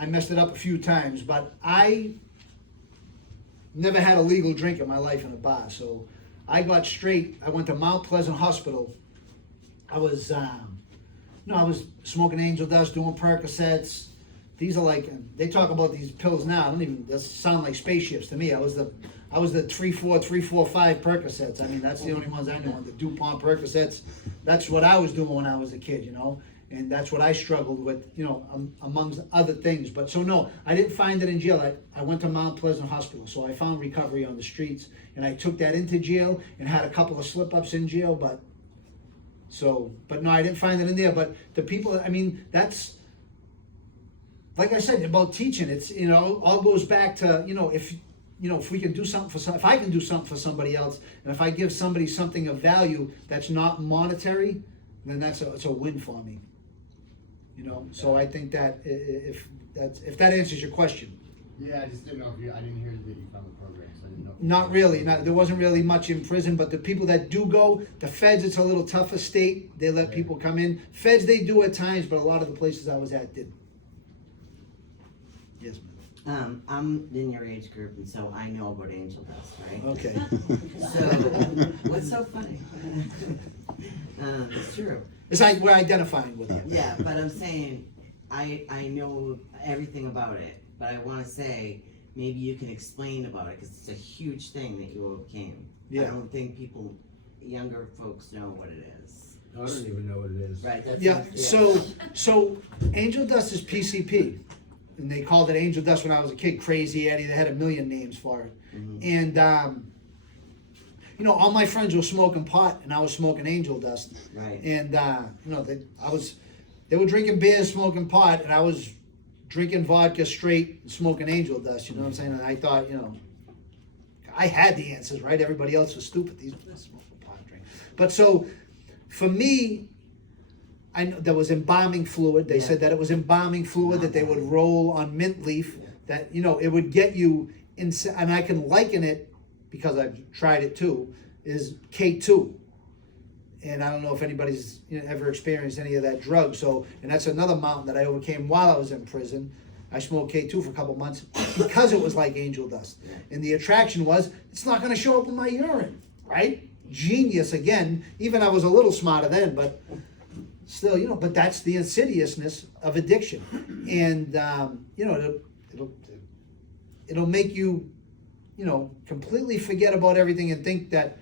I messed it up a few times, but I never had a legal drink in my life in a bar. So I got straight. I went to Mount Pleasant Hospital. I was, I was smoking angel dust, doing Percocets. These are like, they talk about these pills now. I don't even, that sound like spaceships to me. I was the 345 Percocets. I mean, that's the only ones I know. The DuPont Percocets. That's what I was doing when I was a kid, you know. And that's what I struggled with, you know, amongst other things. But so no, I didn't find it in jail. I went to Mount Pleasant Hospital. So I found recovery on the streets. And I took that into jail and had a couple of slip-ups in jail. But no, I didn't find it in there. But the people, I mean, that's, like I said, about teaching, it's, you know, all goes back to, if we can do something if I can do something for somebody else, and if I give somebody something of value that's not monetary, then it's a win for me. You know, so I think that if that answers your question. Yeah, I just didn't know I didn't hear that you found the program, so I didn't know. Not really. There wasn't really much in prison, but the people that do go, the feds, it's a little tougher state. They let people come in. Feds, they do at times, but a lot of the places I was at didn't. Yes, ma'am. I'm in your age group, and so I know about angel dust, right? Okay. So, what's so funny? It's true. It's like we're identifying with it. Yeah, but I'm saying I know everything about it, but I want to say maybe you can explain about it because it's a huge thing that you overcame. Yeah. I don't think younger folks know what it is. I don't even know what it is. Right. That's Yeah. So angel dust is PCP. And they called it angel dust when I was a kid. Crazy Eddie. They had a million names for it. Mm-hmm. And all my friends were smoking pot, and I was smoking angel dust. Right. And they were drinking beer, smoking pot, and I was drinking vodka straight, and smoking angel dust. You know what I'm saying? And I thought, I had the answers, right? Everybody else was stupid. These smoking pot and drink. But so, for me, I know there was embalming fluid. They said that it was embalming fluid that they would roll on mint leaf. That it would get you in, and I can liken it because I've tried it too. Is K2, and I don't know if anybody's ever experienced any of that drug. So, and that's another mountain that I overcame while I was in prison. I smoked K2 for a couple months because it was like angel dust, and the attraction was it's not going to show up in my urine, right? Genius again. Even I was a little smarter then, but. Still, but that's the insidiousness of addiction, and it'll make you, completely forget about everything and think that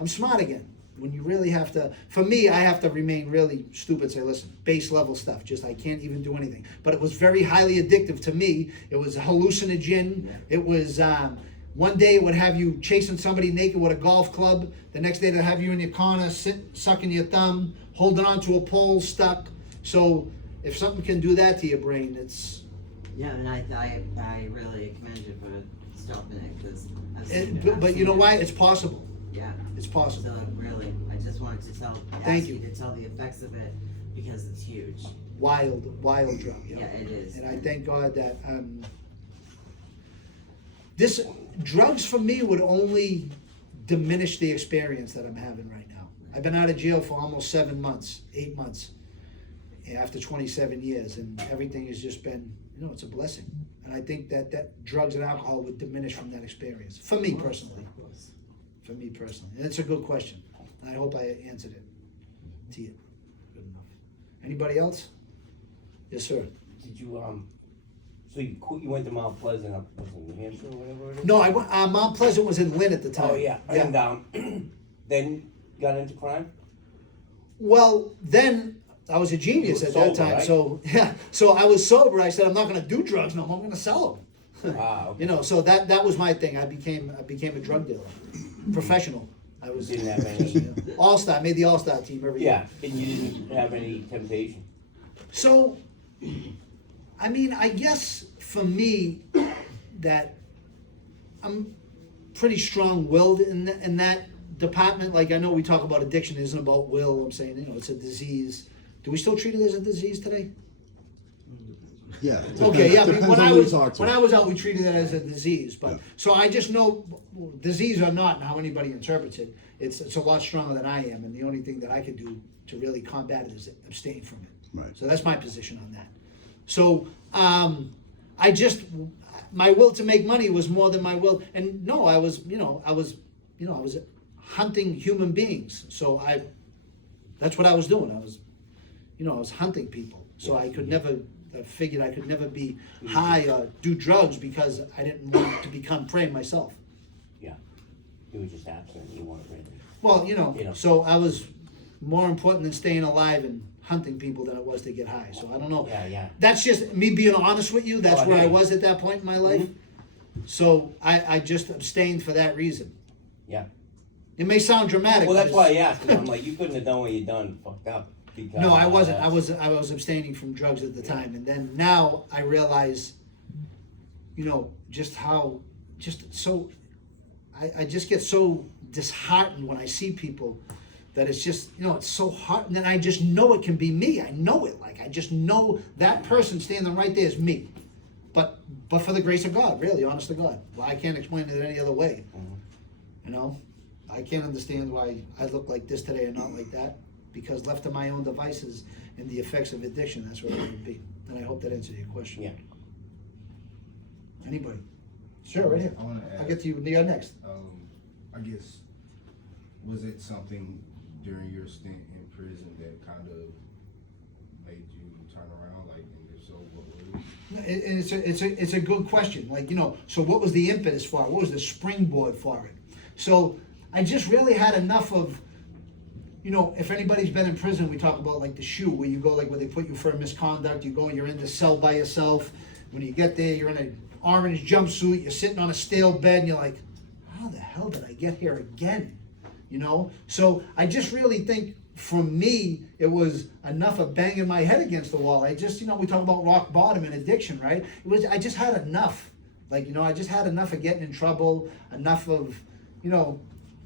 I'm smart again. When you really have to, for me, I have to remain really stupid. Say, listen, base level stuff. Just I can't even do anything. But it was very highly addictive to me. It was a hallucinogen. Yeah. It was. One day it would have you chasing somebody naked with a golf club. The next day they'd have you in your corner, sucking your thumb, holding onto a pole, stuck. So if something can do that to your brain, it's... Yeah, and I really commend you for stopping it, because But you know why? It's possible. Yeah. It's possible. So really, I just wanted to ask you to tell the effects of it, because it's huge. Wild drug. Yeah, it is. And I thank God that... drugs for me would only diminish the experience that I'm having right now. I've been out of jail for almost 8 months, after 27 years, and everything has just been, it's a blessing. And I think that drugs and alcohol would diminish from that experience, for me personally. And it's a good question. I hope I answered it to you. Good enough. Anybody else? Yes, sir. Did you, so you went to Mount Pleasant up in New Hampshire or whatever it is? No, I went, Mount Pleasant was in Lynn at the time. Oh, yeah. And then got into crime? Well, then I was a genius at that time. Right? So I was sober. I said, I'm not going to do drugs no more. I'm going to sell them. Okay. So that was my thing. I became a drug dealer, professional. I was didn't have any all-star. Made the all-star team every year. Yeah, and you didn't have any temptation. So, I mean, I guess for me, that I'm pretty strong-willed in that department. Like, I know we talk about addiction isn't about will. I'm saying, it's a disease. Do we still treat it as a disease today? Yeah. Okay, yeah. When I was out, we treated it as a disease. But so I just know, disease or not, and how anybody interprets it, it's a lot stronger than I am, and the only thing that I can do to really combat it is abstain from it. Right. So that's my position on that. So I just, my will to make money was more than my will, and no, I was hunting human beings. So that's what I was doing. I was hunting people. So I could never, I figured I could never be high or do drugs because I didn't want to become prey myself. Yeah. You were just absent, you weren't ready. Well, know. so I was more important than staying alive and hunting people than it was to get high. So I don't know. Yeah. That's just me being honest with you. That's Oh, where I yeah. was at that point in my life. So I just abstained for that reason. Yeah. It may sound dramatic. Well, but that's why I it's- asked, 'cause I'm like, you couldn't have done what you done, fucked up. Because, No, I wasn't. I was abstaining from drugs at the time, and then now I realize, just how, I just get so disheartened when I see people that it's just, it's so hard, and then I just know it can be me. I know it, like I just know that person standing right there is me. But for the grace of God, really, honest to God, well, I can't explain it any other way. I can't understand why I look like this today and not like that. Because left to my own devices and the effects of addiction, that's where I would be. And I hope that answered your question. Yeah. Anybody? Sure, right here. I wanna add, I'll get to you, Neil, next. I guess, was it something during your stint in prison that kind of made you turn around, like, and if so, what was it? It's a good question. Like, so what was the impetus for it? What was the springboard for it? So I just really had enough of, if anybody's been in prison, we talk about like the shoe, where you go, like where they put you for a misconduct, you go and you're in the cell by yourself. When you get there, you're in an orange jumpsuit, you're sitting on a stale bed, and you're like, how the hell did I get here again? So I just really think for me, it was enough of banging my head against the wall. I just, we talk about rock bottom and addiction, right? I just had enough. Like, I just had enough of getting in trouble, enough of,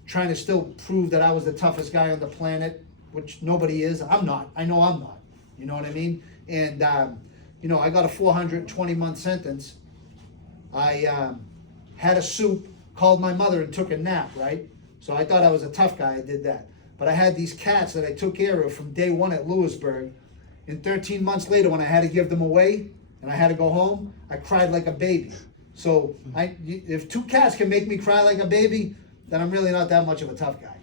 trying to still prove that I was the toughest guy on the planet, which nobody is. I'm not. I know I'm not. You know what I mean? And, I got a 420-month sentence. I had a soup, called my mother and took a nap, right? So I thought I was a tough guy. I did that. But I had these cats that I took care of from day one at Lewisburg. And 13 months later, when I had to give them away and I had to go home, I cried like a baby. So if 2 cats can make me cry like a baby, then I'm really not that much of a tough guy.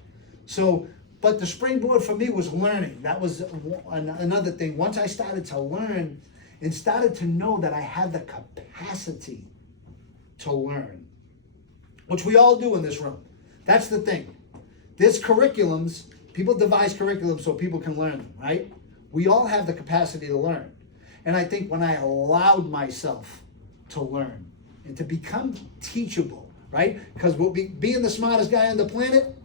So, but the springboard for me was learning. That was another thing. Once I started to learn and started to know that I had the capacity to learn, which we all do in this room. That's the thing. There's curriculums, people devise curriculums so people can learn them, right? We all have the capacity to learn. And I think when I allowed myself to learn and to become teachable, right? Because being the smartest guy on the planet,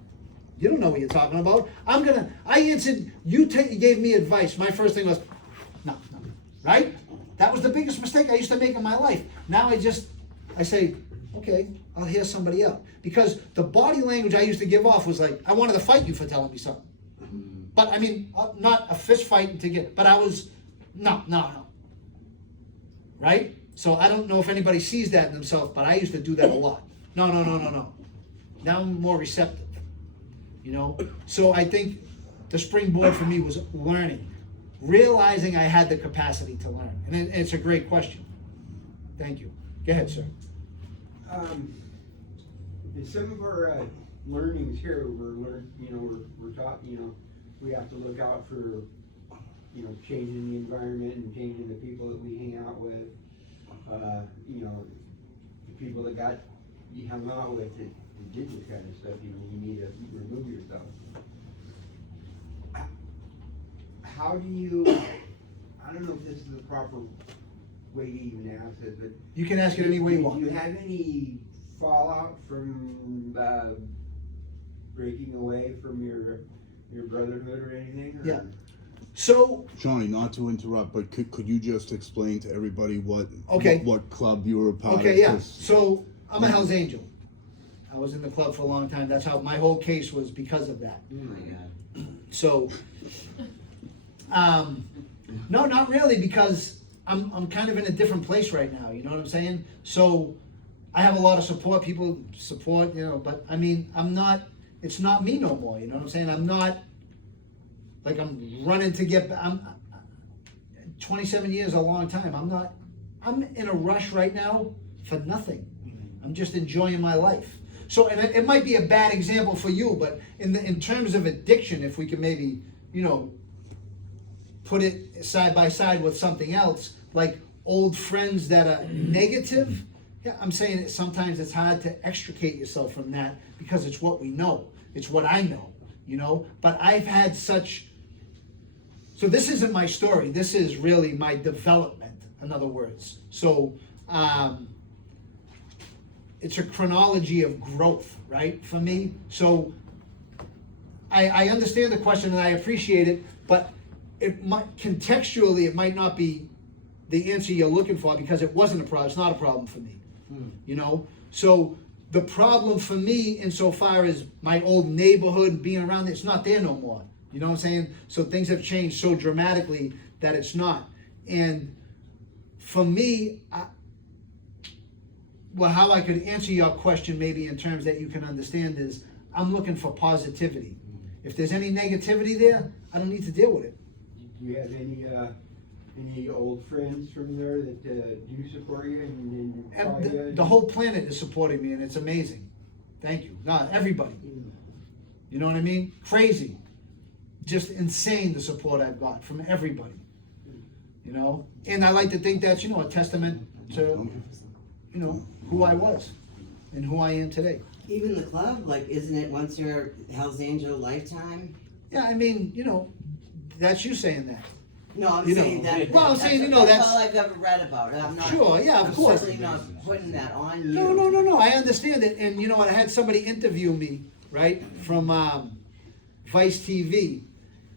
you don't know what you're talking about. I answered, you gave me advice. My first thing was, no, right? That was the biggest mistake I used to make in my life. Now I say, okay, I'll hear somebody out. Because the body language I used to give off was like, I wanted to fight you for telling me something. But I mean, not a fist fight but I was, no. Right? So I don't know if anybody sees that in themselves, but I used to do that a lot. No. Now I'm more receptive, So I think the springboard for me was learning, realizing I had the capacity to learn. And it's a great question. Thank you. Go ahead, sir. In some of our learnings here, we're taught, we have to look out for, changing the environment and changing the people that we hang out with. The people that you hung out with that did this kind of stuff, you need to remove yourself. How do you, I don't know if this is the proper way to even ask this, but. You can ask it any way you want. Do you have any fallout from breaking away from your brotherhood or anything? Or? Yeah. So, Johnny, not to interrupt, but could you just explain to everybody what club you were a part of? okay, yeah. 'Cause- So I'm a Hell's Angel. I was in the club for a long time. That's how my whole case was because of that. Oh my God. So, no, not really, because I'm kind of in a different place right now. You know what I'm saying? So, I have a lot of support. People support, but I mean, it's not me no more. You know what I'm saying? I'm not, like I'm running to get, 27 years is a long time. I'm in a rush right now for nothing. I'm just enjoying my life. So, and it might be a bad example for you, but in terms of addiction, if we could maybe, put it side by side with something else, like old friends that are negative. Yeah, I'm saying that sometimes it's hard to extricate yourself from that because it's what we know. It's what I know, But I've had so this isn't my story. This is really my development, in other words. So, it's a chronology of growth, right, for me. So I understand the question and I appreciate it, but contextually it might not be the answer you're looking for because it wasn't a problem. It's not a problem for me, So the problem for me insofar as my old neighborhood being around, it's not there no more. You know what I'm saying? So things have changed so dramatically that it's not. And for me, how I could answer your question maybe in terms that you can understand is I'm looking for positivity. If there's any negativity there, I don't need to deal with it. Do you have any old friends from there that do support you and follow you? The whole planet is supporting me and it's amazing. Thank you. No, everybody. You know what I mean? Crazy. Just insane the support I've got from everybody. And I like to think that's, a testament to, who I was and who I am today. Even the club, like, isn't it once you're Hell's Angel lifetime? Yeah, I mean, that's you saying that. No, I'm saying that. Well, I'm saying, that's that's all I've ever read about it. I'm not. Sure, yeah, of course. I'm certainly not putting that on you. No. I understand it. And you know what? I had somebody interview me, right, from Vice TV.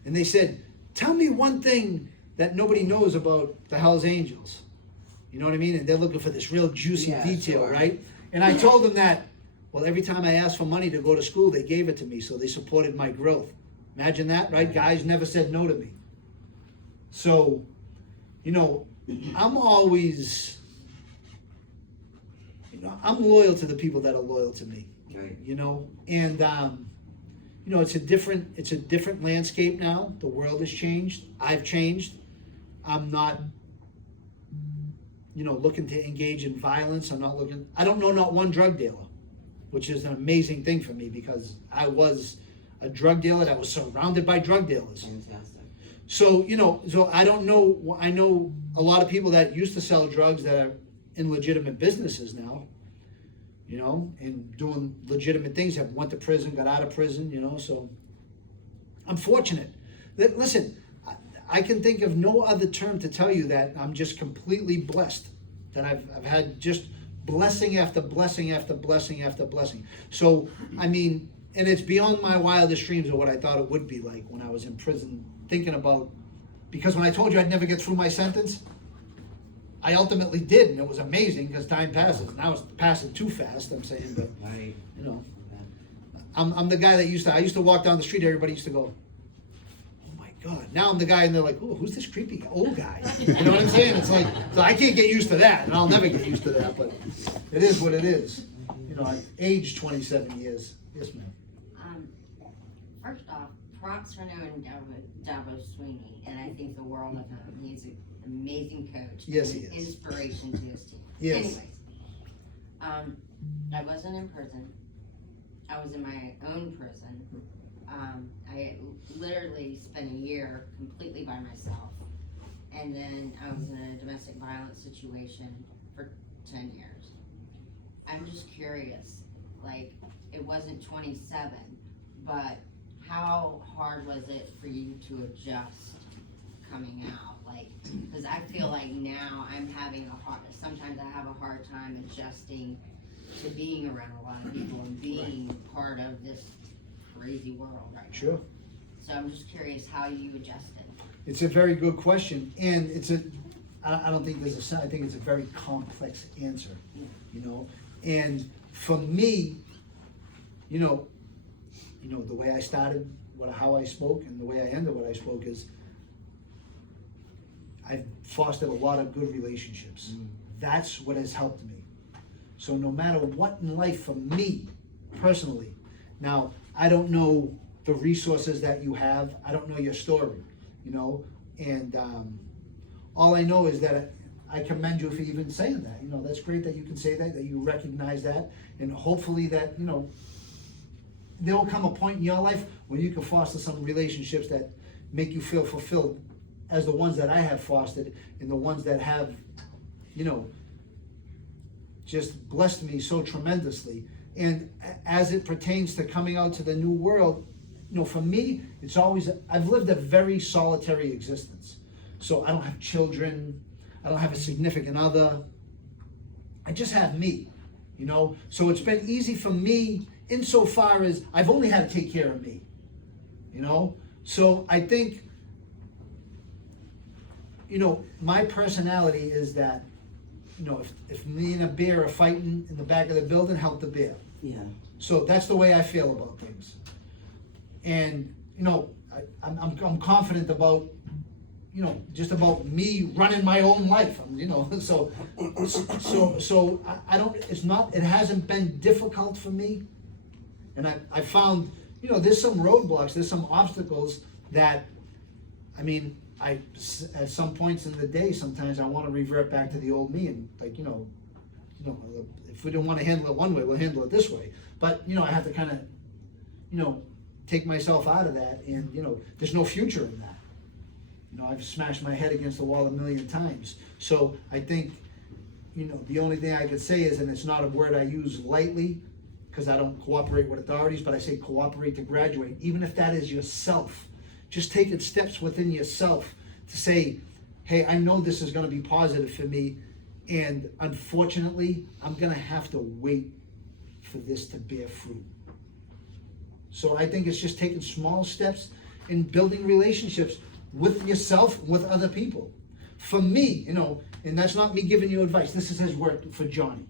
And they said, tell me one thing that nobody knows about the Hells Angels. You know what I mean? And they're looking for this real juicy detail, sure. right? And I told them that, well, every time I asked for money to go to school, they gave it to me. So they supported my growth. Imagine that, right? Guys never said no to me. So, I'm always, I'm loyal to the people that are loyal to me. Right. And it's a different landscape now. The world has changed. I've changed. I'm not, looking to engage in violence. I don't know not one drug dealer, which is an amazing thing for me because I was a drug dealer that was surrounded by drug dealers. Fantastic. So, so I don't know, I know a lot of people that used to sell drugs that are in legitimate businesses now, and doing legitimate things, have went to prison, got out of prison, so I'm fortunate. Listen, I can think of no other term to tell you that I'm just completely blessed, that I've had just blessing after blessing after blessing after blessing. So, I mean, and it's beyond my wildest dreams of what I thought it would be like when I was in prison, thinking about, because when I told you I'd never get through my sentence, I ultimately did, and it was amazing because time passes. Now it's passing too fast, I'm saying, but, Right. I'm the guy that I used to walk down the street, everybody used to go, oh my God. Now I'm the guy and they're like, oh, who's this creepy old guy? You know what I'm saying? It's like, so I can't get used to that, and I'll never get used to that, but it is what it is. I aged 27 years. Yes, ma'am. First off, props for knowing Davo Sweeney, and I think the world of him. He's an amazing coach. Yes, he and is. Inspiration to his team. Yes. Anyways, I wasn't in prison. I was in my own prison. I literally spent a year completely by myself, and then I was in a domestic violence situation for 10 years. I'm just curious, like, it wasn't 27, but how hard was it for you to adjust coming out? Like, because I feel like now I'm having sometimes I have a hard time adjusting to being around a lot of people and being part of this crazy world right now. Sure. So I'm just curious how you adjusted. It's a very good question, and I don't think I think it's a very complex answer, and for me, the way I started, how I spoke, and the way I ended what I spoke is, I've fostered a lot of good relationships. That's what has helped me. So no matter what in life for me, personally, now, I don't know the resources that you have. I don't know your story, and all I know is that I commend you for even saying that. You know, that's great that you can say that you recognize that, and hopefully that, you know, there will come a point in your life where you can foster some relationships that make you feel fulfilled as the ones that I have fostered and the ones that have, you know, just blessed me so tremendously. And as it pertains to coming out to the new world, you know, for me, it's always, I've lived a very solitary existence. So I don't have children, I don't have a significant other, I just have me, you know? So it's been easy for me insofar as I've only had to take care of me, you know? So I think, you know, my personality is that, you know, if me and a bear are fighting in the back of the building, help the bear. Yeah. So that's the way I feel about things. And, you know, I'm confident about, you know, just about me running my own life, you know, so I don't, it hasn't been difficult for me. And I found, you know, there's some roadblocks, there's some obstacles that, I mean, at some points in the day, sometimes I want to revert back to the old me and, like, you know, if we don't want to handle it one way, we'll handle it this way. But, you know, I have to kind of, you know, take myself out of that, and, you know, there's no future in that. You know, I've smashed my head against the wall a million times. So I think, you know, the only thing I could say is, and it's not a word I use lightly, because I don't cooperate with authorities, but I say cooperate to graduate, even if that is yourself. Just taking steps within yourself to say, hey, I know this is going to be positive for me, and unfortunately, I'm going to have to wait for this to bear fruit. So I think it's just taking small steps in building relationships with yourself, with other people. For me, you know, and that's not me giving you advice, this has worked for Johnny.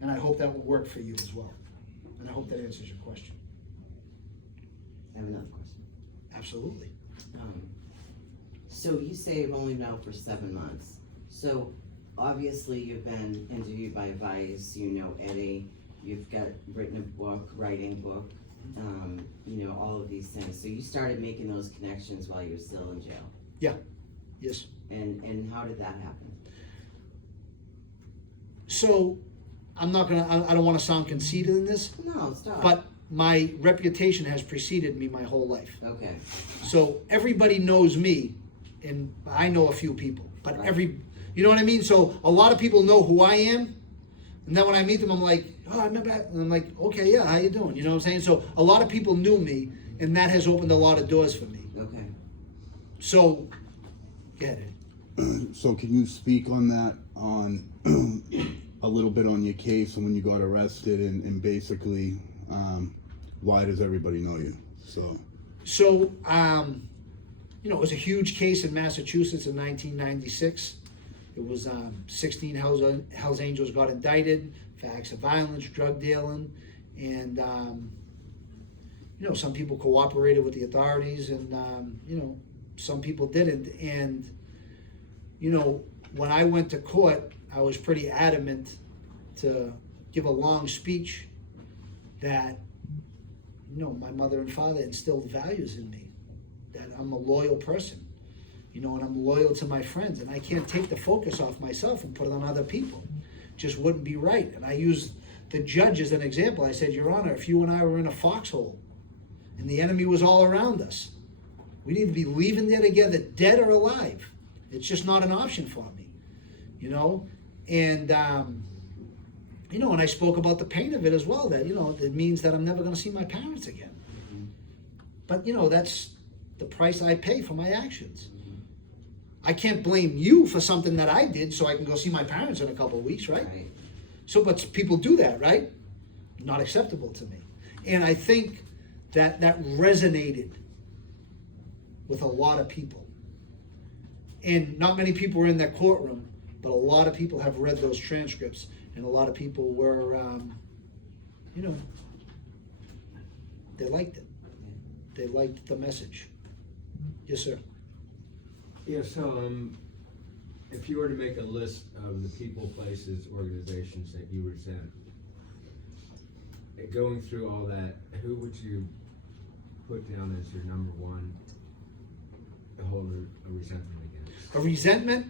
And I hope that will work for you as well. And I hope that answers your question. I have another question. Absolutely. So you say you've only been out for 7 months. So obviously you've been interviewed by Vice, you know Eddie, you've got written a book, writing book, you know, all of these things. So you started making those connections while you were still in jail. Yeah. Yes. And how did that happen? So I'm not gonna, I don't want to sound conceited in this, No, stop. but my reputation has preceded me my whole life. Okay. So everybody knows me, and I know a few people, but Right. you know what I mean? So a lot of people know who I am, and then when I meet them, I'm like, oh, I remember that. And I'm like, okay, yeah, how you doing? You know what I'm saying? So a lot of people knew me, and that has opened a lot of doors for me. Okay. So, get it. So can you speak on that, on a little bit on your case and when you got arrested, and basically, why does everybody know you? So, you know, it was a huge case in Massachusetts in 1996. It was 16 Hells Angels got indicted for acts of violence, drug dealing, and you know, some people cooperated with the authorities, and you know, some people didn't. And you know, when I went to court, I was pretty adamant to give a long speech that, you know, my mother and father instilled values in me, that I'm a loyal person, you know, and I'm loyal to my friends, and I can't take the focus off myself and put it on other people. Just wouldn't be right. And I used the judge as an example. I said, Your Honor, if you and I were in a foxhole and the enemy was all around us, we need to be leaving there together, dead or alive. It's just not an option for me, you know? And, you know, and I spoke about the pain of it as well, that, you know, it means that I'm never going to see my parents again. Mm-hmm. But, you know, that's the price I pay for my actions. Mm-hmm. I can't blame you for something that I did so I can go see my parents in a couple of weeks, right? Right. So, but people do that, right? Not acceptable to me. And I think that resonated with a lot of people. And not many people were in that courtroom, but a lot of people have read those transcripts, and a lot of people were, you know, they liked it. They liked the message. Yes, sir. Yeah, so if you were to make a list of the people, places, organizations that you resent, going through all that, who would you put down as your number one to hold a resentment against? A resentment?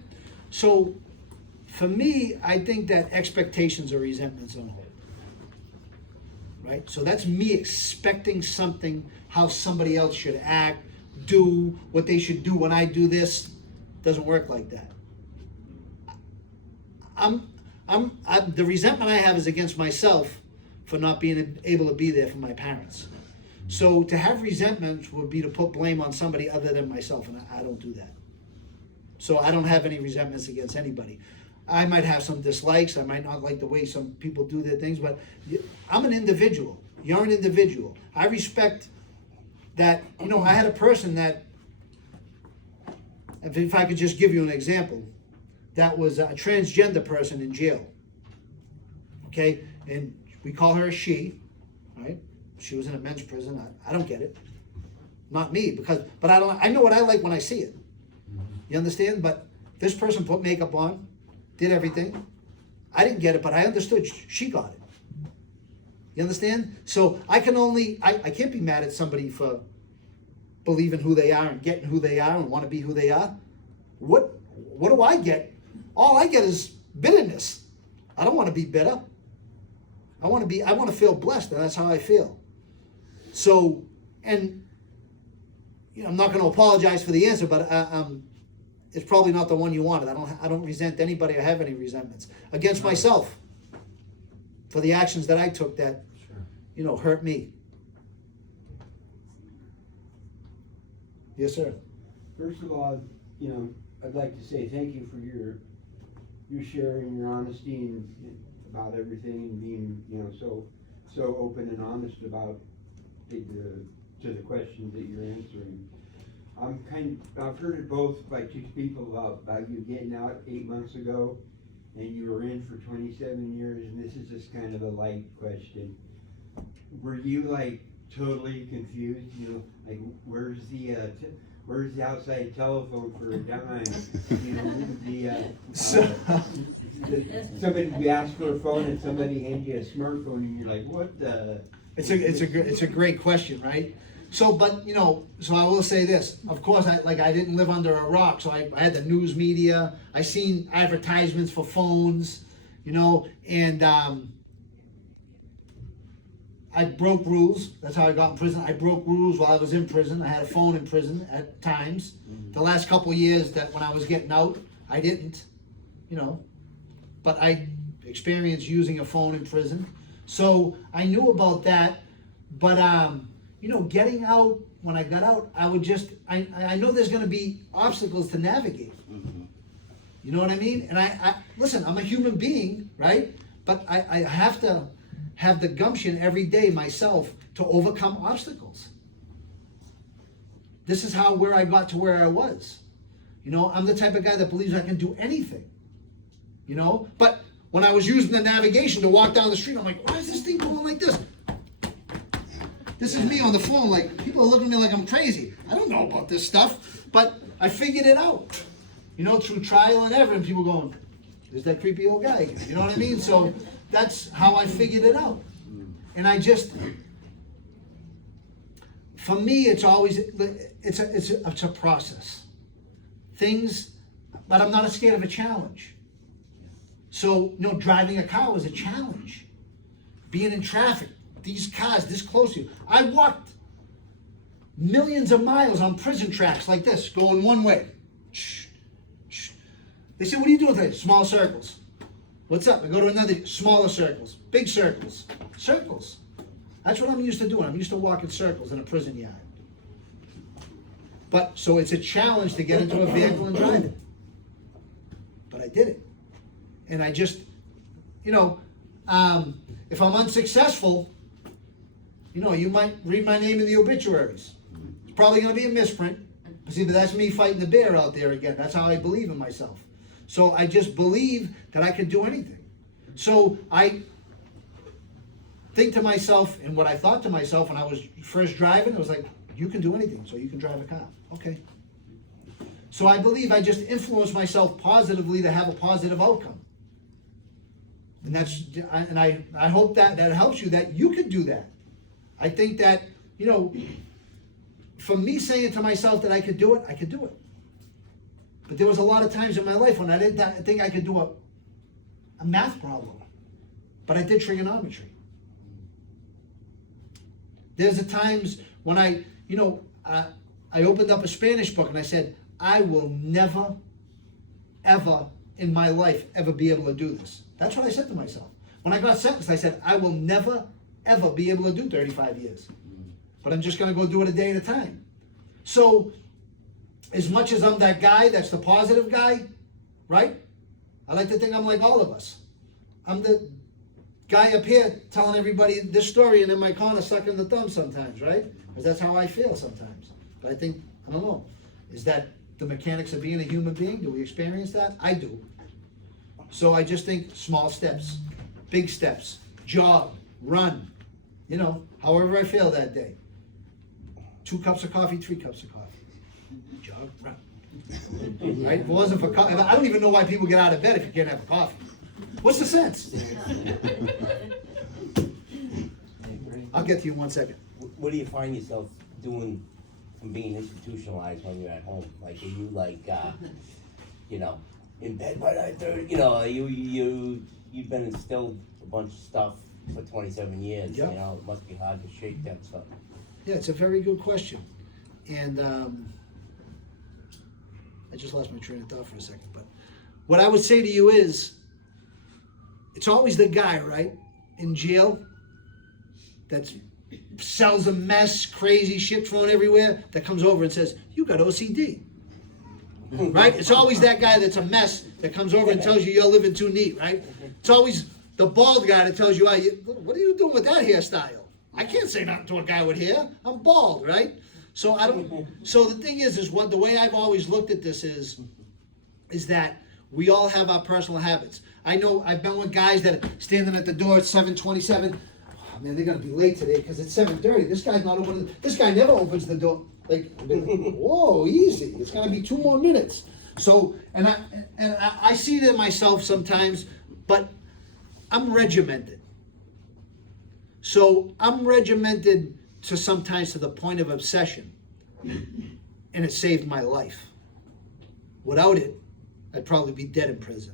So For me, I think that expectations are resentments on hold. Right? So that's me expecting something, how somebody else should act, do, what they should do when I do this. Doesn't work like that. The resentment I have is against myself for not being able to be there for my parents. So to have resentments would be to put blame on somebody other than myself, and I don't do that. So I don't have any resentments against anybody. I might have some dislikes. I might not like the way some people do their things, but I'm an individual. You're an individual. I respect that. You know, I had a person that, if I could just give you an example, that was a transgender person in jail. Okay, and we call her a she, right? She was in a men's prison. I don't get it. Not me, but I know what I like when I see it. You understand? But this person put makeup on, did everything. I didn't get it, but I understood she got it. You understand? So I can't be mad at somebody for believing who they are and getting who they are and want to be who they are. What do I get? All I get is bitterness. I don't want to be bitter. I want to feel blessed, and that's how I feel. So, and you know, I'm not going to apologize for the answer, but it's probably not the one you wanted. I don't resent anybody or have any resentments against myself for the actions that I took that, you know, hurt me. Yes, sir. First of all, you know, I'd like to say thank you for your sharing, your honesty and about everything, and being, you know, so open and honest about to the questions that you're answering. I've heard it both by two people about you getting out 8 months ago, and you were in for 27 years, and this is just kind of a light question. Were you like totally confused? You know, like where's the outside telephone for a dime? You know, somebody asks for a phone and somebody hands you a smartphone, and you're like, what the? It's a great question, right? So, but you know, so I will say this. Of course, I didn't live under a rock, so I had the news media. I seen advertisements for phones, you know, and I broke rules. That's how I got in prison. I broke rules while I was in prison. I had a phone in prison at times. The last couple of years that when I was getting out, I didn't, you know, but I experienced using a phone in prison. So I knew about that, but you know, getting out, when I got out, I know there's going to be obstacles to navigate. You know what I mean? And I listen, I'm a human being, right? But I have to have the gumption every day myself to overcome obstacles. This is where I got to where I was. You know, I'm the type of guy that believes I can do anything. You know, but when I was using the navigation to walk down the street, I'm like, why is this thing going like this? This is me on the phone, like, people are looking at me like I'm crazy. I don't know about this stuff, but I figured it out. You know, through trial and error, and people going, there's that creepy old guy again. You know what I mean? So that's how I figured it out. And for me, it's always, it's a process. But I'm not scared of a challenge. So, you know, driving a car was a challenge. Being in traffic, these cars this close to you. I walked millions of miles on prison tracks like this, going one way. They said, what are you doing today? Small circles. What's up? I go to another, smaller circles, big circles. Circles. That's what I'm used to doing. I'm used to walking circles in a prison yard. But, so it's a challenge to get into a vehicle and drive it. But I did it. And I just, you know, if I'm unsuccessful, you know, you might read my name in the obituaries. It's probably going to be a misprint. See, but that's me fighting the bear out there again. That's how I believe in myself. So I just believe that I can do anything. So I think to myself, and what I thought to myself when I was first driving, it was like, you can do anything, so you can drive a car. Okay. So I believe I just influence myself positively to have a positive outcome. And I hope that helps you, that you could do that. I think that, you know, from me saying to myself that I could do it, I could do it. But there was a lot of times in my life when I didn't think I could do a math problem, but I did trigonometry. There's the times when I opened up a Spanish book and I said, I will never, ever in my life ever be able to do this. That's what I said to myself. When I got sentenced, I said, I will never, ever be able to do 35 years. But I'm just going to go do it a day at a time. So, as much as I'm that guy, that's the positive guy, right? I like to think I'm like all of us. I'm the guy up here telling everybody this story and in my corner sucking the thumb sometimes, right? Because that's how I feel sometimes. But I think, I don't know, is that the mechanics of being a human being? Do we experience that? I do. So I just think small steps, big steps, jog, run, however I feel that day. 2 cups of coffee, 3 cups of coffee. Jog, run. Right? If it wasn't for coffee, I don't even know why people get out of bed if you can't have a coffee. What's the sense? I'll get to you in 1 second. What do you find yourself doing from being institutionalized when you're at home? Like, are you like, in bed by 9:30? You've been instilled a bunch of stuff for 27 years. Yep. It must be hard to shake that stuff. Yeah, it's a very good question. And I just lost my train of thought for a second. But what I would say to you is, it's always the guy, right, in jail that sells a mess, crazy shit thrown everywhere, that comes over and says, you got OCD. Right? It's always that guy that's a mess that comes over and tells you you're living too neat, right? It's always the bald guy that tells you, what are you doing with that hairstyle? I can't say nothing to a guy with hair. I'm bald, right? So the thing is what the way I've always looked at this is that we all have our personal habits. I know I've been with guys that are standing at the door at 7:27. Oh, man, they're gonna be late today because it's 7:30. This guy's not opening. This guy never opens the door. Like, whoa, easy. It's gonna be 2 more minutes. So, and I see that myself sometimes, but I'm regimented. So I'm regimented sometimes to the point of obsession, and it saved my life. Without it, I'd probably be dead in prison.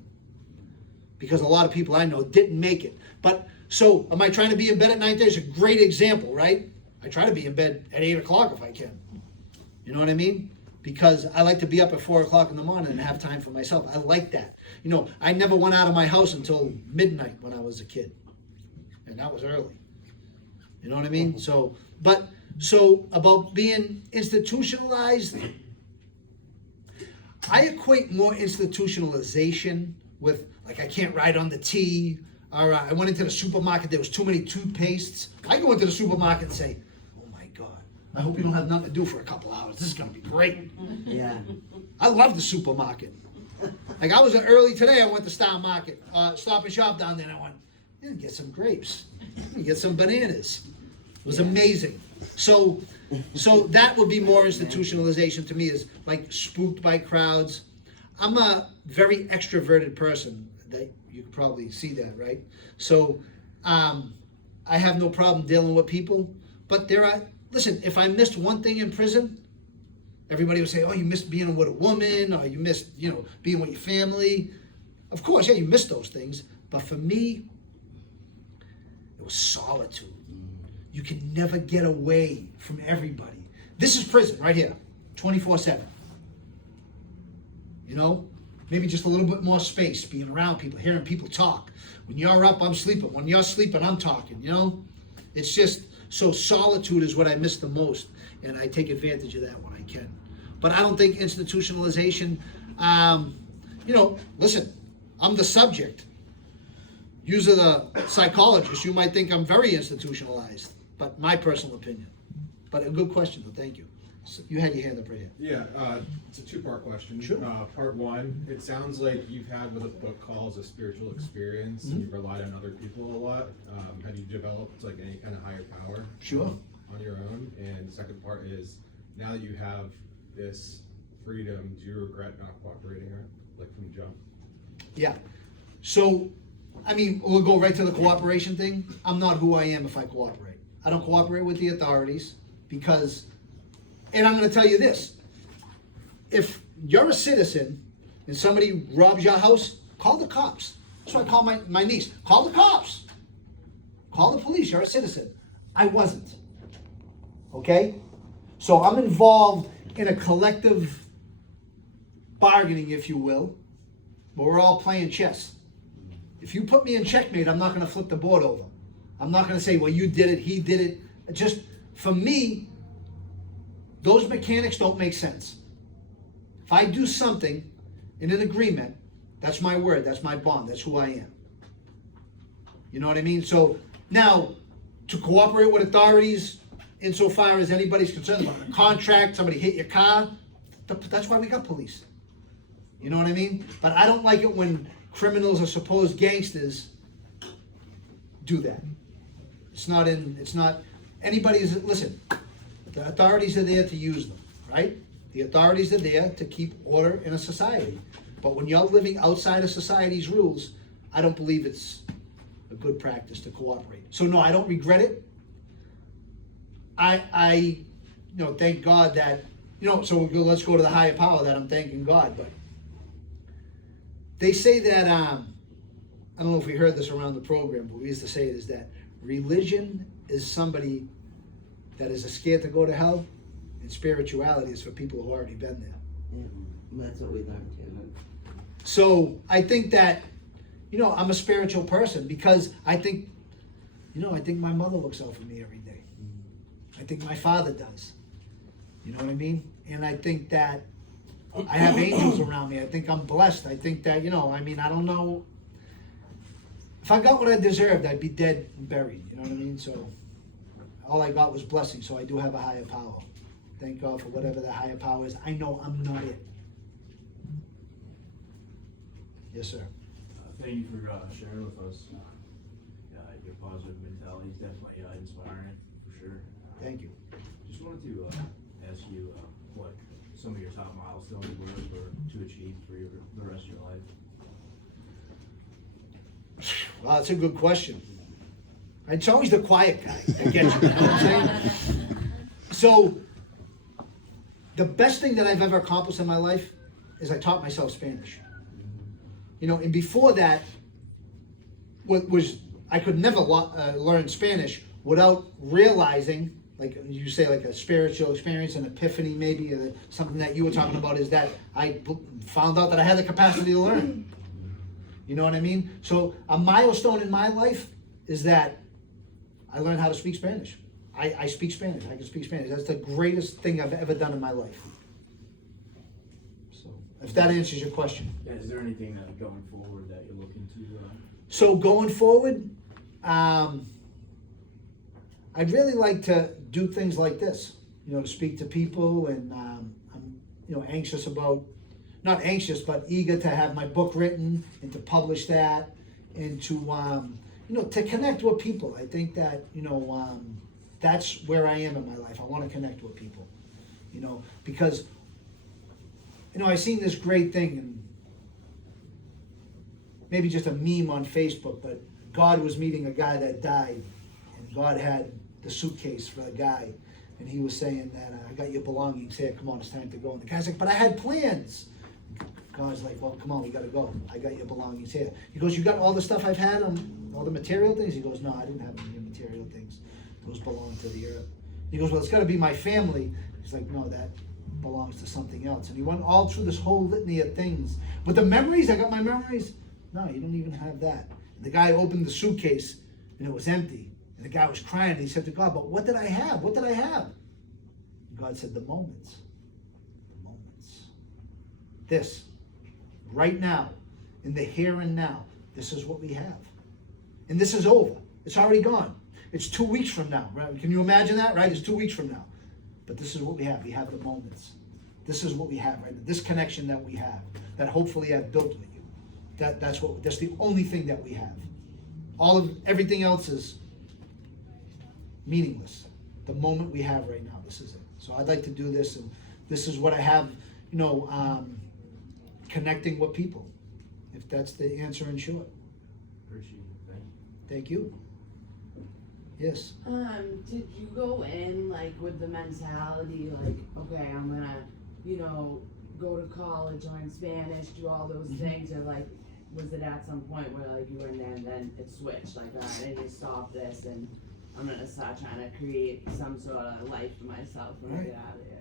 Because a lot of people I know didn't make it. But, so, am I trying to be in bed at 9:30? It's a great example, right? I try to be in bed at 8 o'clock if I can. You know what I mean? Because I like to be up at 4 o'clock in the morning and have time for myself. I like that. I never went out of my house until midnight when I was a kid. And that was early. You know what I mean? So about being institutionalized, I equate more institutionalization with, like, I can't ride on the T, or I went into the supermarket, there was too many toothpastes. I go into the supermarket and say, oh my God, I hope you don't have nothing to do for a couple hours. This is gonna be great. Yeah. I love the supermarket. Like, I was early today, I went to Stop and Shop down there, and I went, yeah, get some grapes, get some bananas. It was amazing. So that would be more institutionalization to me, is like spooked by crowds. I'm a very extroverted person. That you can probably see that, right? So I have no problem dealing with people. But listen, if I missed one thing in prison, everybody would say, oh, you missed being with a woman, or you missed, being with your family. Of course, yeah, you missed those things. But for me, it was solitude. You can never get away from everybody. This is prison right here, 24/7. Maybe just a little bit more space, being around people, hearing people talk. When you're up, I'm sleeping. When you're sleeping, I'm talking, It's just, so solitude is what I miss the most, and I take advantage of that when I can. But I don't think institutionalization, listen, I'm the subject. You are the psychologist, you might think I'm very institutionalized, but my personal opinion. But a good question, though, thank you. So you had your hand up right here. Yeah, it's a 2-part question. Sure. Part 1, it sounds like you've had what the book calls a spiritual experience, and you've relied on other people a lot. Have you developed like any kind of higher power? Sure. On your own? And the second part is, now that you have this freedom, do you regret not cooperating, like from jump? Yeah. So, we'll go right to the cooperation thing. I'm not who I am if I cooperate. I don't cooperate with the authorities because, and I'm going to tell you this, if you're a citizen and somebody robs your house, call the cops. So I called my niece, call the cops, call the police, you're a citizen. I wasn't. Okay? So I'm involved in a collective bargaining, if you will, where we're all playing chess. If you put me in checkmate, I'm not going to flip the board over. I'm not going to say, well, you did it, he did it. Just, for me, those mechanics don't make sense. If I do something in an agreement, that's my word, that's my bond, that's who I am. You know what I mean? So now, to cooperate with authorities, insofar as anybody's concerned about a contract, somebody hit your car, that's why we got police. You know what I mean? But I don't like it when criminals or supposed gangsters do that. It's not, listen, the authorities are there to use them, right? The authorities are there to keep order in a society. But when you're living outside of society's rules, I don't believe it's a good practice to cooperate. So no, I don't regret it. I thank God that, so let's go to the higher power that I'm thanking God. But they say that, I don't know if we heard this around the program, but we used to say it is that religion is somebody that is scared to go to hell, and spirituality is for people who already been there. Yeah, that's what we learned too. So I think that, I'm a spiritual person because I think my mother looks out for me every day. I think my father does. You know what I mean? And I think that I have angels around me. I think I'm blessed. I think that, I don't know. If I got what I deserved, I'd be dead and buried. You know what I mean? So all I got was blessing. So I do have a higher power. Thank God for whatever the higher power is. I know I'm not it. Yes, sir. Thank you for sharing with us. Your positive mentality is definitely inspiring, for sure. Thank you. Just wanted to ask you what some of your top milestones were to achieve for the rest of your life. Well, that's a good question. It's always the quiet guy that gets you. You know what I'm saying? So, the best thing that I've ever accomplished in my life is I taught myself Spanish. And before that, I could never learn Spanish without realizing, like you say, like a spiritual experience, an epiphany maybe, or something that you were talking about, is that I found out that I had the capacity to learn. You know what I mean? So a milestone in my life is that I learned how to speak Spanish. I speak Spanish. I can speak Spanish. That's the greatest thing I've ever done in my life. So if that answers your question. Yeah, is there anything that going forward that you're looking to? So going forward, I'd really like to do things like this, to speak to people, and I'm, anxious about, not anxious, but eager to have my book written and to publish that, and to, to connect with people. I think that, that's where I am in my life. I want to connect with people, because, I've seen this great thing, and maybe just a meme on Facebook, but God was meeting a guy that died, and God had the suitcase for the guy, and he was saying that, I got your belongings here, come on, it's time to go. And the guy's like, but I had plans. God's like, well, come on, we gotta go. I got your belongings here. He goes, you got all the stuff I've had, all the material things? He goes, no, I didn't have any material things. Those belong to the earth. He goes, well, it's gotta be my family. He's like, no, that belongs to something else. And he went all through this whole litany of things. But the memories, I got my memories. No, you don't even have that. And the guy opened the suitcase, and it was empty. And the guy was crying, and he said to God, but what did I have? What did I have? And God said, the moments. The moments. This. Right now, in the here and now, this is what we have. And this is over. It's already gone. It's 2 weeks from now, right? Can you imagine that, right? It's 2 weeks from now. But this is what we have. We have the moments. This is what we have, right? This connection that we have, that hopefully I've built with you. That's the only thing that we have. Everything else is meaningless. The moment we have right now, this is it. So I'd like to do this, and this is what I have, connecting with people, if that's the answer in short. Appreciate it. Thank you. Yes. Did you go in like with the mentality like, okay, I'm gonna, go to college, learn Spanish, do all those things, or like, was it at some point where like you were in there and then it switched, like, alright, I need to stop this and I'm gonna start trying to create some sort of life for myself when I get out of here?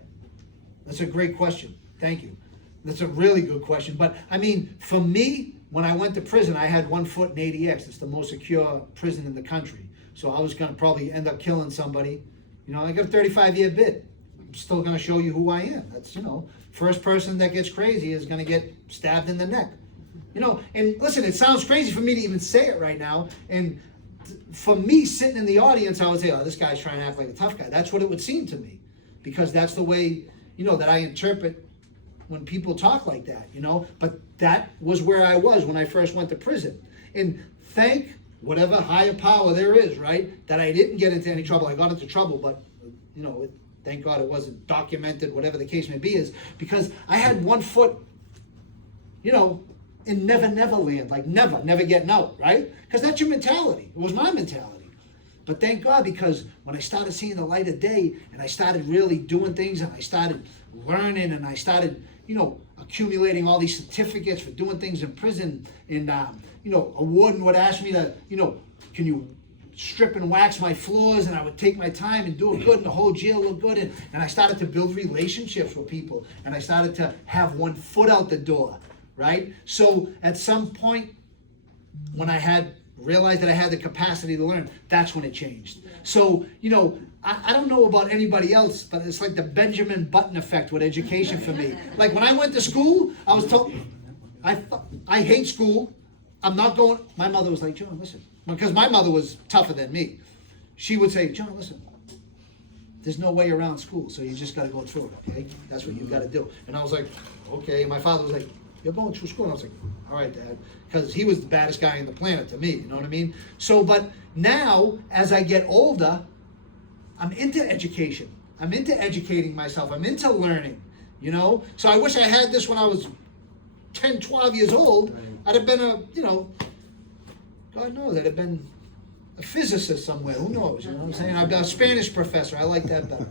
That's a great question. Thank you. That's a really good question. But I mean, for me, when I went to prison, I had 1 foot in ADX. It's the most secure prison in the country. So I was gonna probably end up killing somebody. You know, I got a 35-year bid. I'm still gonna show you who I am. That's, you know, first person that gets crazy is gonna get stabbed in the neck. You know, and listen, it sounds crazy for me to even say it right now. And for me, sitting in the audience, I would say, oh, this guy's trying to act like a tough guy. That's what it would seem to me. Because that's the way, you know, that I interpret when people talk like that, you know. But that was where I was when I first went to prison. And thank whatever higher power there is, right, that I didn't get into any trouble. I got into trouble, but, you know, thank God it wasn't documented, whatever the case may be, is because I had 1 foot, you know, in never land, like never getting out, right? Because that's your mentality. It was my mentality. But thank God, because when I started seeing the light of day and I started really doing things and I started learning and I started, you know, accumulating all these certificates for doing things in prison, and, you know, a warden would ask me to, you know, can you strip and wax my floors, and I would take my time and do it good, and the whole jail looked good, and I started to build relationships with people, and I started to have 1 foot out the door, right? So at some point, when I had realized that I had the capacity to learn, that's when it changed. So, you know, I don't know about anybody else, but it's like the Benjamin Button effect with education for me. Like when I went to school, I was told, I hate school. I'm not going. My mother was like, John, listen, because my mother was tougher than me. She would say, John, listen, there's no way around school, so you just got to go through it, okay? That's what you got to do. And I was like, okay. And my father was like, you're going through school. And I was like, all right, Dad, because he was the baddest guy on the planet to me, you know what I mean? So, but now, as I get older, I'm into education. I'm into educating myself. I'm into learning, you know? So I wish I had this when I was 10, 12 years old. I'd have been a, you know, God knows, I'd have been a physicist somewhere. Who knows, you know what I'm saying? I've got a Spanish professor. I like that better.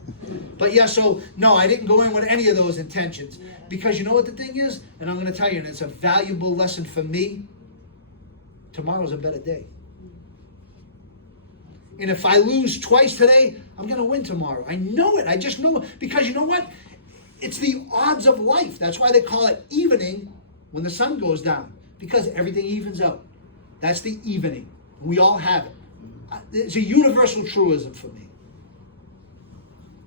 But yeah, so, no, I didn't go in with any of those intentions. Because you know what the thing is? And I'm going to tell you, and it's a valuable lesson for me. Tomorrow's a better day. And if I lose twice today, I'm going to win tomorrow. I know it. I just know it. Because you know what? It's the odds of life. That's why they call it evening when the sun goes down. Because everything evens out. That's the evening. We all have it. It's a universal truism for me.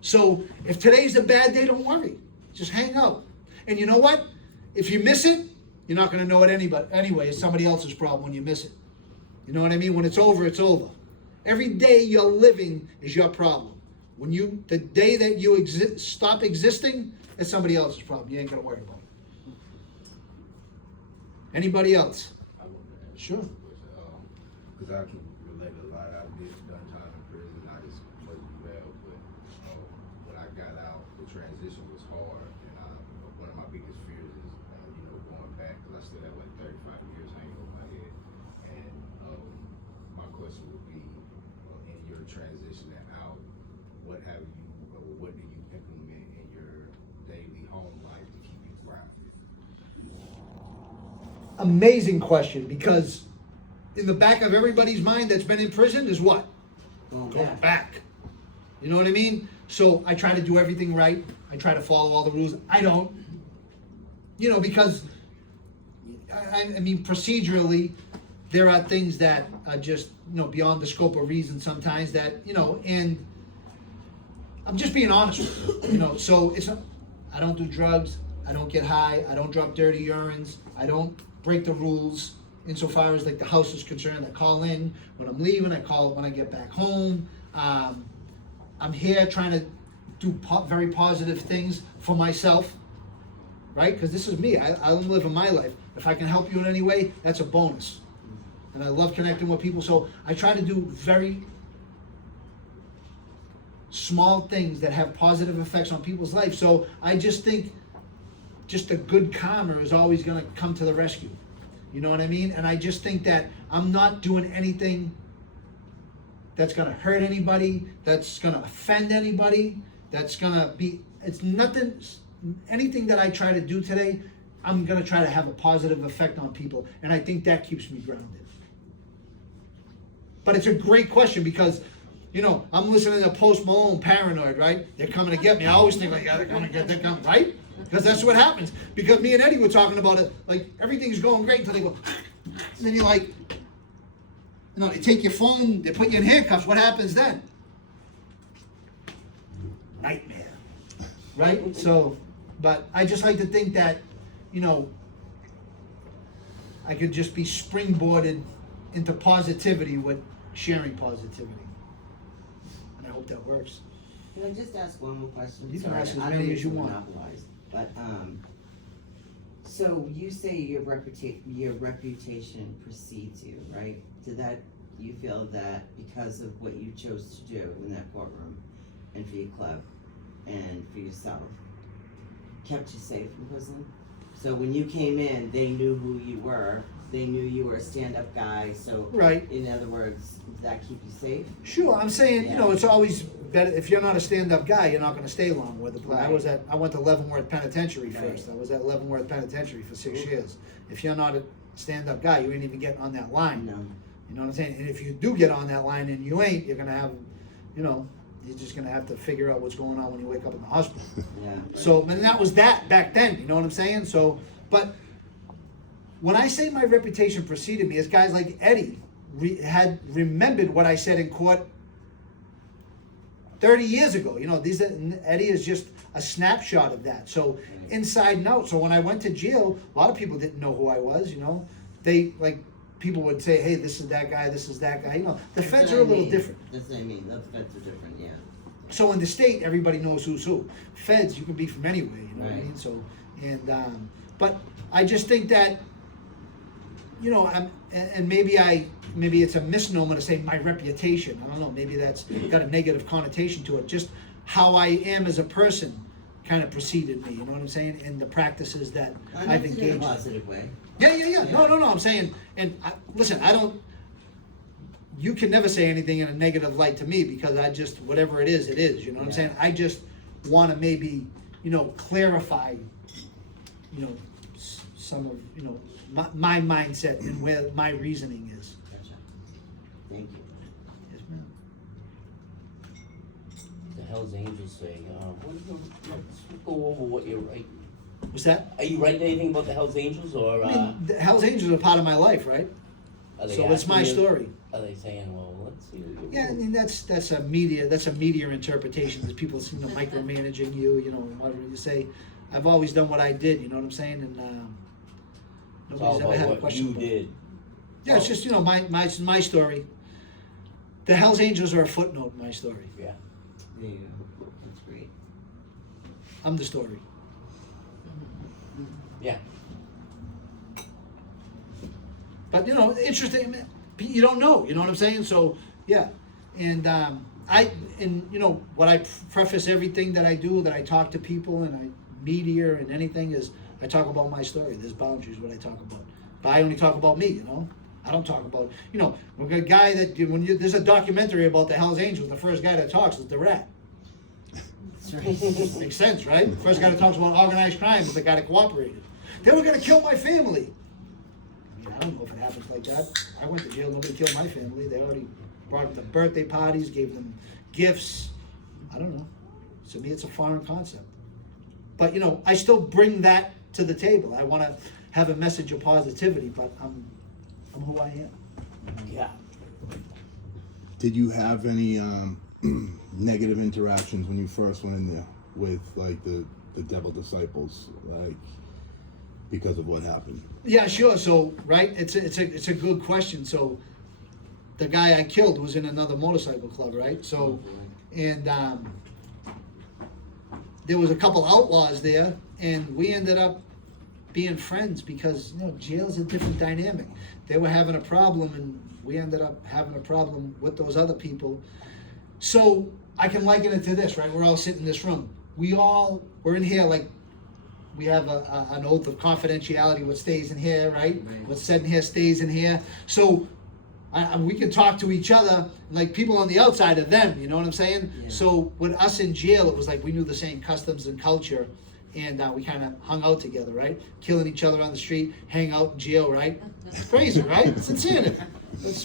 So if today's a bad day, don't worry. Just hang out. And you know what? If you miss it, you're not going to know it anyway. It's somebody else's problem when you miss it. You know what I mean? When it's over, it's over. Every day you're living is your problem. The day that you stop existing, it's somebody else's problem. You ain't going to worry about it. Anybody else? I want to ask Sure. because I can relate a lot. I did done time in prison. I just played well, but when I got out, the transition was hard, and one of my biggest fears is, going back, because I still have like 35 years hanging over my head. And my question would be, in your transition out, what do you implement in your daily home life to keep you grounded? Amazing question, because in the back of everybody's mind that's been in prison is what? Go back. You know what I mean? So I try to do everything right. I try to follow all the rules. I don't. You know, because, I mean, procedurally, there are things that are just, beyond the scope of reason sometimes that, and I'm just being honest with you, so I don't do drugs. I don't get high. I don't drop dirty urines. I don't break the rules insofar as like the house is concerned. I call in when I'm leaving. I call when I get back home. I'm here trying to do very positive things for myself, right? Because this is me. I'm living my life. If I can help you in any way, that's a bonus. And I love connecting with people. So I try to do very small things that have positive effects on people's life. So I just think just a good karma is always going to come to the rescue. You know what I mean? And I just think that I'm not doing anything that's going to hurt anybody, that's going to offend anybody, that's going to be, it's nothing, anything that I try to do today I'm gonna try to have a positive effect on people, and I think that keeps me grounded. But it's a great question because, you know, I'm listening to Post Malone, Paranoid, right? They're coming to get me. I always think like, yeah, they're coming to get, they're coming, right? Because that's what happens. Because me and Eddie were talking about it, like everything's going great until they go, and then you're like, you know, they take your phone, they put you in handcuffs. What happens then? Nightmare, right? So, but I just like to think that, you know, I could just be springboarded into positivity with sharing positivity. And I hope that works. Can I just ask one more question? You can Sorry, ask as I many don't as you mean to want. monopolize, but, so you say your reputation precedes you, right? Did that, do you feel that because of what you chose to do in that courtroom and for your club and for yourself, kept you safe in prison? So when you came in, they knew who you were, they knew you were a stand-up guy, so. Right. In other words, did that keep you safe? Sure, I'm saying, you know, it's always better, if you're not a stand-up guy, you're not gonna stay long with it. I went to Leavenworth Penitentiary first. I was at Leavenworth Penitentiary for 6 years. If you're not a stand-up guy, you ain't even getting on that line. No. You know what I'm saying? And if you do get on that line and you ain't, you're gonna have, you know, you're just gonna have to figure out what's going on when you wake up in the hospital. Yeah. So, and that was that back then, you know what I'm saying? So, but when I say my reputation preceded me, it's guys like Eddie had remembered what I said in court 30 years ago. You know, Eddie is just a snapshot of that. So, inside and out. So when I went to jail, a lot of people didn't know who I was, you know. They, like, people would say, hey, this is that guy, this is that guy. You know, the feds are a little different. That's what I mean, the feds are different, yeah. So in the state, everybody knows who's who. Feds, you can be from anywhere, you know what I Right. mean? So, and, but I just think that, you know, and maybe it's a misnomer to say my reputation. I don't know, maybe that's got a negative connotation to it. Just how I am as a person kind of preceded me, you know what I'm saying? And the practices that I've engaged in a in. positive way. Yeah. No, I'm saying, and listen, you can never say anything in a negative light to me because I just, whatever it is, you know what I'm saying? I just want to maybe, you know, clarify, you know, some of, you know, my mindset and where my reasoning is. Gotcha. Thank you. Yes, ma'am. The Hell's Angels say, let's go over what you're writing. Was that? Are you writing anything about the Hell's Angels, or, I mean, the Hell's Angels are part of my life, right? are they So it's my asking you- story. Are they saying, well, let's see what you Yeah, I mean, that's a media interpretation. There's people, you know, micromanaging you, you know, whatever you say. I've always done what I did, you know what I'm saying? And It's all nobody's ever had a about what question you about it. did. Yeah, it's just, you know, my story. The Hell's Angels are a footnote in my story. Yeah. There you go. That's great. I'm the story. Yeah. But, you know, interesting, man. You don't know, you know what I'm saying? So, yeah. And you know, what I preface everything that I do, that I talk to people and media and anything is, I talk about my story. There's boundaries what I talk about. But I only talk about me, you know? I don't talk about, you know, we've got a guy that, there's a documentary about the Hells Angels, the first guy that talks is the Rat. That's right. Makes sense, right? The first guy that talks about organized crime is the guy that cooperated. They were gonna kill my family. I mean, I don't know if it happens like that. I went to jail, nobody killed my family. They already brought them to birthday parties, gave them gifts. I don't know. To me, it's a foreign concept. But, you know, I still bring that to the table. I wanna have a message of positivity, but I'm who I am. Yeah. Did you have any negative interactions when you first went in there with like the devil disciples, like because of what happened? Yeah, sure. So, right, it's a good question. So, the guy I killed was in another motorcycle club, right? So, and there was a couple outlaws there, and we ended up being friends because, you know, jail's a different dynamic. They were having a problem, and we ended up having a problem with those other people. So I can liken it to this, right? We're all sitting in this room. We're in here like we have an oath of confidentiality. What stays in here, right? What's said in here stays in here. So we can talk to each other like people on the outside of them. You know what I'm saying? Yeah. So with us in jail, it was like we knew the same customs and culture, and we kind of hung out together, right? Killing each other on the street, hang out in jail, right? It's crazy, right? It's insanity.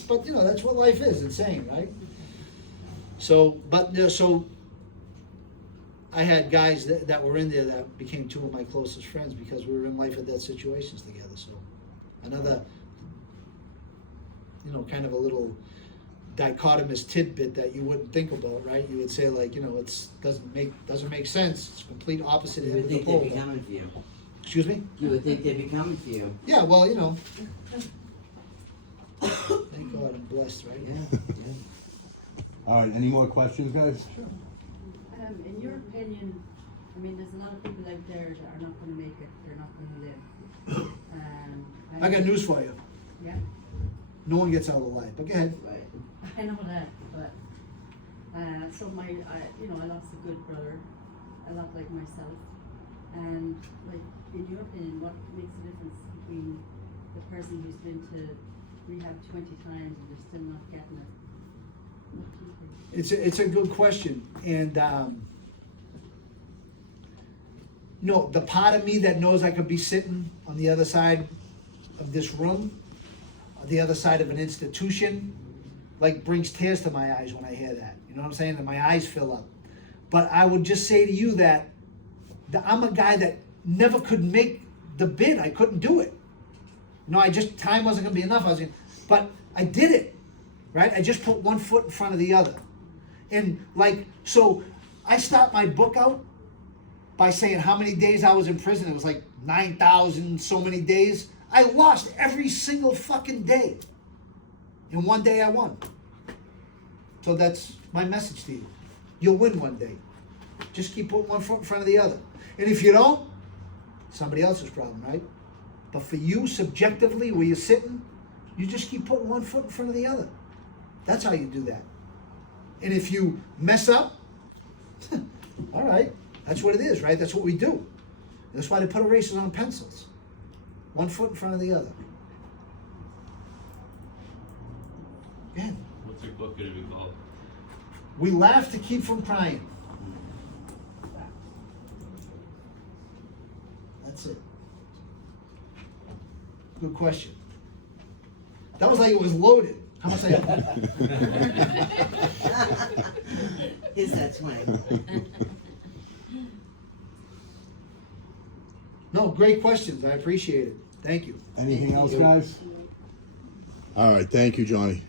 But you know, that's what life is, insane, right? So I had guys that were in there that became two of my closest friends because we were in life and death situations together. So another, you know, kind of a little dichotomous tidbit that you wouldn't think about, right? You would say, like, you know, doesn't make sense. It's complete opposite You end would of the think pole. they'd be coming for you. Excuse me? You would think they'd be coming for you. Yeah, well, you know. Thank God I'm blessed, right? Yeah, yeah. All right, any more questions, guys? In your opinion, I mean, there's a lot of people out there that are not gonna make it, they're not gonna live. I got news for you. Yeah, No one gets out alive, but go ahead. Right. I know that, but, so I lost a good brother, a lot like myself. And like, in your opinion, what makes the difference between the person who's been to rehab 20 times and they're still not getting it? What do you think? It's a good question, and you know, the part of me that knows I could be sitting on the other side of this room, on the other side of an institution, like, brings tears to my eyes when I hear that. You know what I'm saying? And my eyes fill up. But I would just say to you that I'm a guy that never could make the bid. I couldn't do it. You know, time wasn't gonna be enough. But I did it, right? I just put one foot in front of the other. And like, so I stopped my book out by saying how many days I was in prison. It was like 9,000 so many days. I lost every single fucking day. And one day I won. So that's my message to you. You'll win one day. Just keep putting one foot in front of the other. And if you don't, somebody else's problem, right? But for you, subjectively, where you're sitting, you just keep putting one foot in front of the other. That's how you do that. And if you mess up, all right, that's what it is, right? That's what we do. That's why they put erasers on pencils. One foot in front of the other. Go ahead. What's your book gonna be called? We laugh to keep from crying. That's it. Good question. That was like it was loaded. How much I have? Is that twang? No, great questions. I appreciate it. Thank you. Anything else, guys? All right, thank you, Johnny.